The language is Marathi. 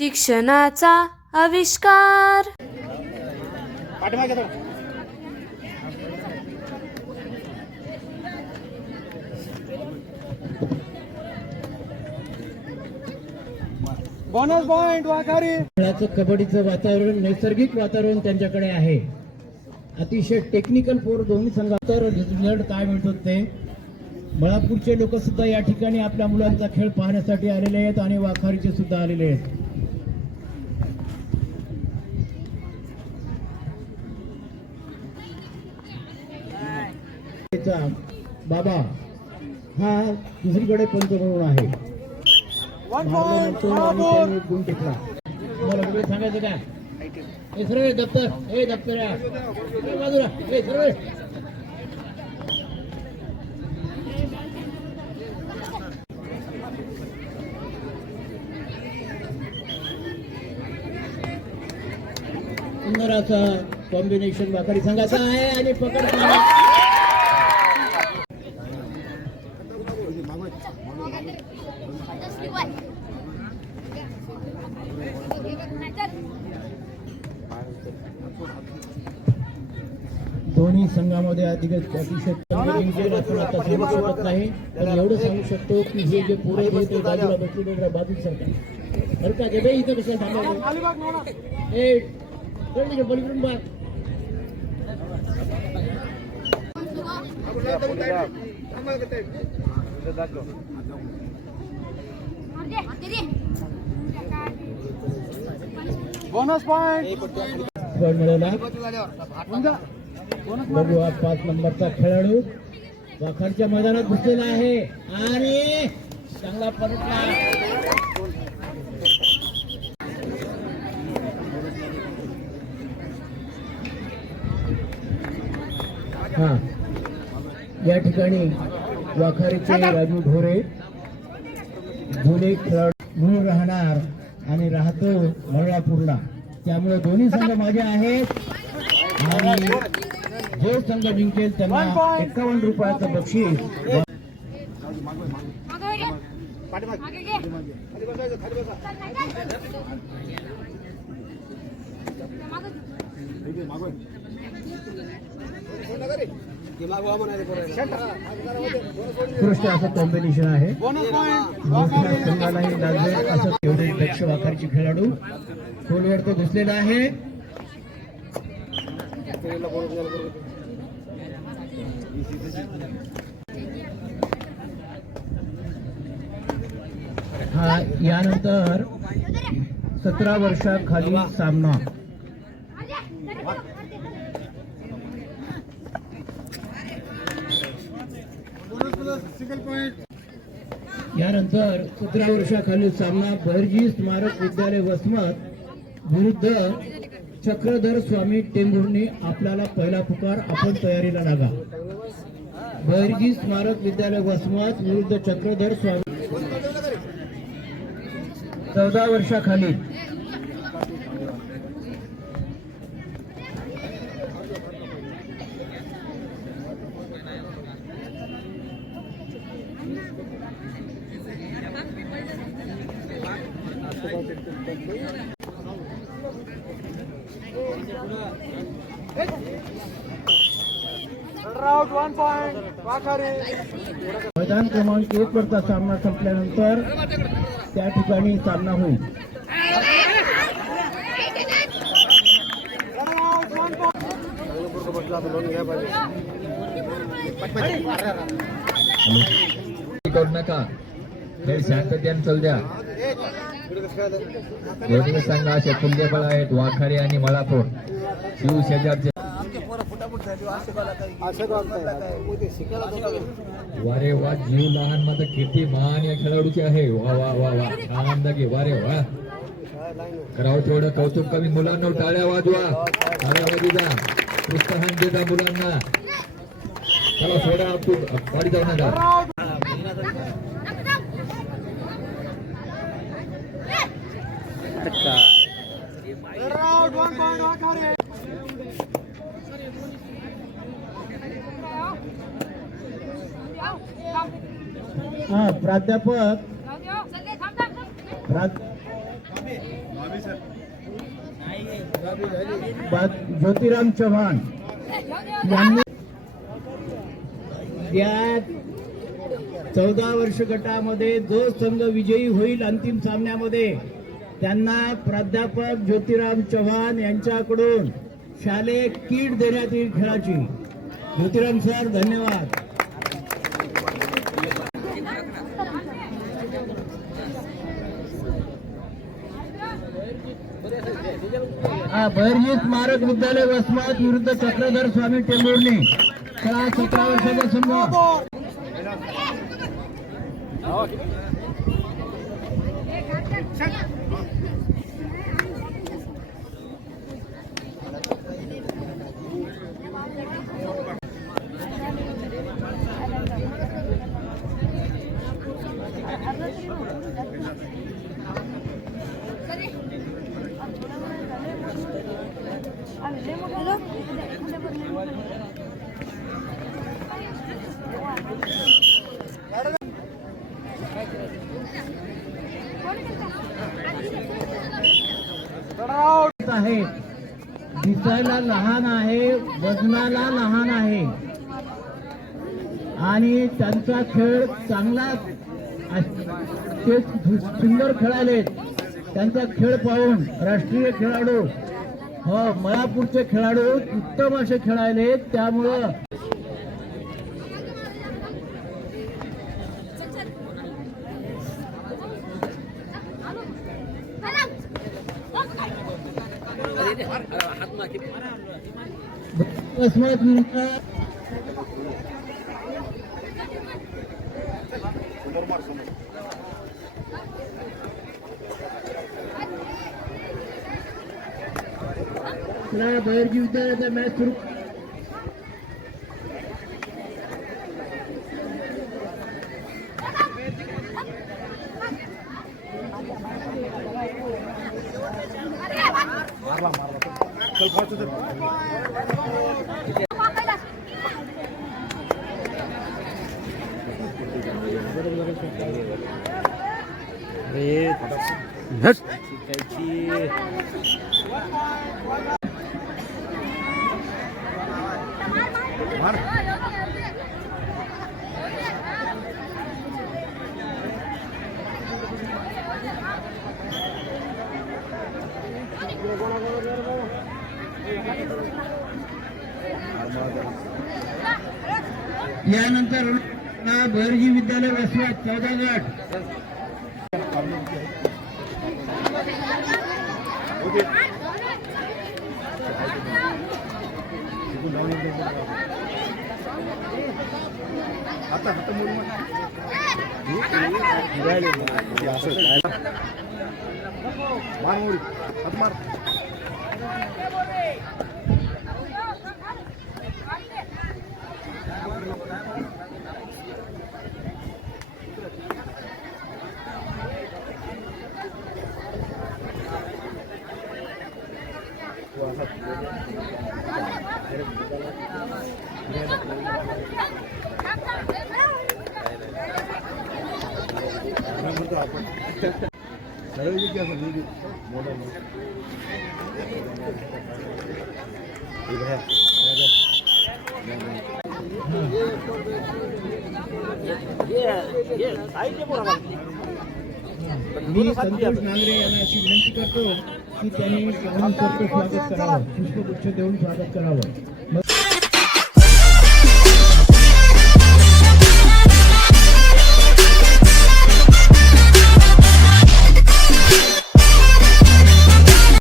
शिक्षणाचा आविष्कार. Bonus point वाखारी. कबड्डीचं वातावरण, नैसर्गिक वातावरण त्यांच्याकडे आहे. अतिशय टेक्निकल फोर दोन्ही संघातर रिझल्ट काय मिळतो ते. मळापूरचे लोक सुद्धा या ठिकाणी आपल्या मुलांचा खेळ पाहण्यासाठी आलेले आहेत आणि वाखारीचे सुद्धा आलेले आहेत. बाबा हा दुसरीकडे पंच म्हणून आहे. गुण टिकला. तुम्हाला वेगळं सांगायचं काय? हे सर्व दप्तर, हे दप्तर बाजूला, हे सर्व सुंदर असा कॉम्बिनेशन वाखारी संघाचा आहे आणि पकड दोन्ही संघामध्ये अतिशय जिंकेल आपण आता सांगू शकत नाही, पण एवढं सांगू शकतो की हे जे पुढे ते बाजूला बसलेले बाजूच सरकार बरं का जे इथं कसं थांबवलं हे पलीकडून बघ. बोनस पॉइंट मिळवला. बघूया 5 नंबरचा खेळाडू वाखारच्या मैदानात घुसलेला आहे आणि चांगला परतला. हा या ठिकाणी वाखारीचे राजू ढोरे जुने खेळाडू म्हणून राहणार आणि राहतो मळापूरला. त्यामुळे दोन्ही संघ माझे आहेत आणि जो संघ जिंकेल त्यांना 51 रुपयाचं बक्षीस. उत्कृष्ट असं कॉम्बिनेशन आहे. संघालाही लागले असं एवढे दक्ष वाखारीचे खेळाडू खोलवर तो घुसलेला आहे. हा यानंतर 17 वर्षाखालील सामना. यानंतर 17 वर्षाखालील सामना बहिर्जी स्मारक विद्यालय वसमत विरुद्ध चक्रधर स्वामी टेंभुर्णी. आपल्याला पहिला पुकार, आपण तयारीला लागा. बहिर्जी स्मारक विद्यालय वसमत विरुद्ध चक्रधर स्वामी. 14 वर्षाखालील मैदान क्रमांक 1 वरचा सामना संपल्यानंतर त्या ठिकाणी सामना होईल. करू नका, खेळ शांततेने चालू द्या. दोन्ही संघ असे तुल्यबळ आहेत, वाखारी आणि मळापूर. शिव शेजारचे वारे वा, जीव लहान मात्र कीर्ती महान या खेळाडूची आहे. वा वा वा वा, आनंद घे. वारे वा, करावं तेवढं कौतुक कमी. मुलांना टाळ्या वाजवा, टाळ्या वाजवा, प्रोत्साहन देता मुलांना. चला सोडा, तू गाडी जाऊ नका. प्राध्यापक ज्योतिराम चव्हाण यांनी या 14 वर्ष गटामध्ये जो संघ विजयी होईल अंतिम सामन्यामध्ये त्यांना प्राध्यापक ज्योतिराम चव्हाण यांच्याकडून शालेय किट देण्यात येईल खेळाची. ज्योतिराम सर धन्यवाद. बहिर्जी स्मारक विद्यालय वसमत विरुद्ध चक्रधर स्वामी टेंभुर्णी. खेळा 17 वर्षाचा संघ. आहे दिसायला लहान आहे, वजनाला लहान आहे आणि त्यांचा खेळ चांगला ते सुंदर खेळाले. त्यांचा खेळ पाहून राष्ट्रीय खेळाडू मळापूरचे खेळाडू उत्तम असे खेळायले. त्यामुळं बहिर्जी विद्यालयाचा मॅच सुरू. यानंतर बहिर्जी विद्यालय वसमत 14 गट. मी संतोष नांगरे यांना अशी विनंती करतो की त्यांनी स्वागत करावं, पुष्पगुच्छ देऊन स्वागत करावं.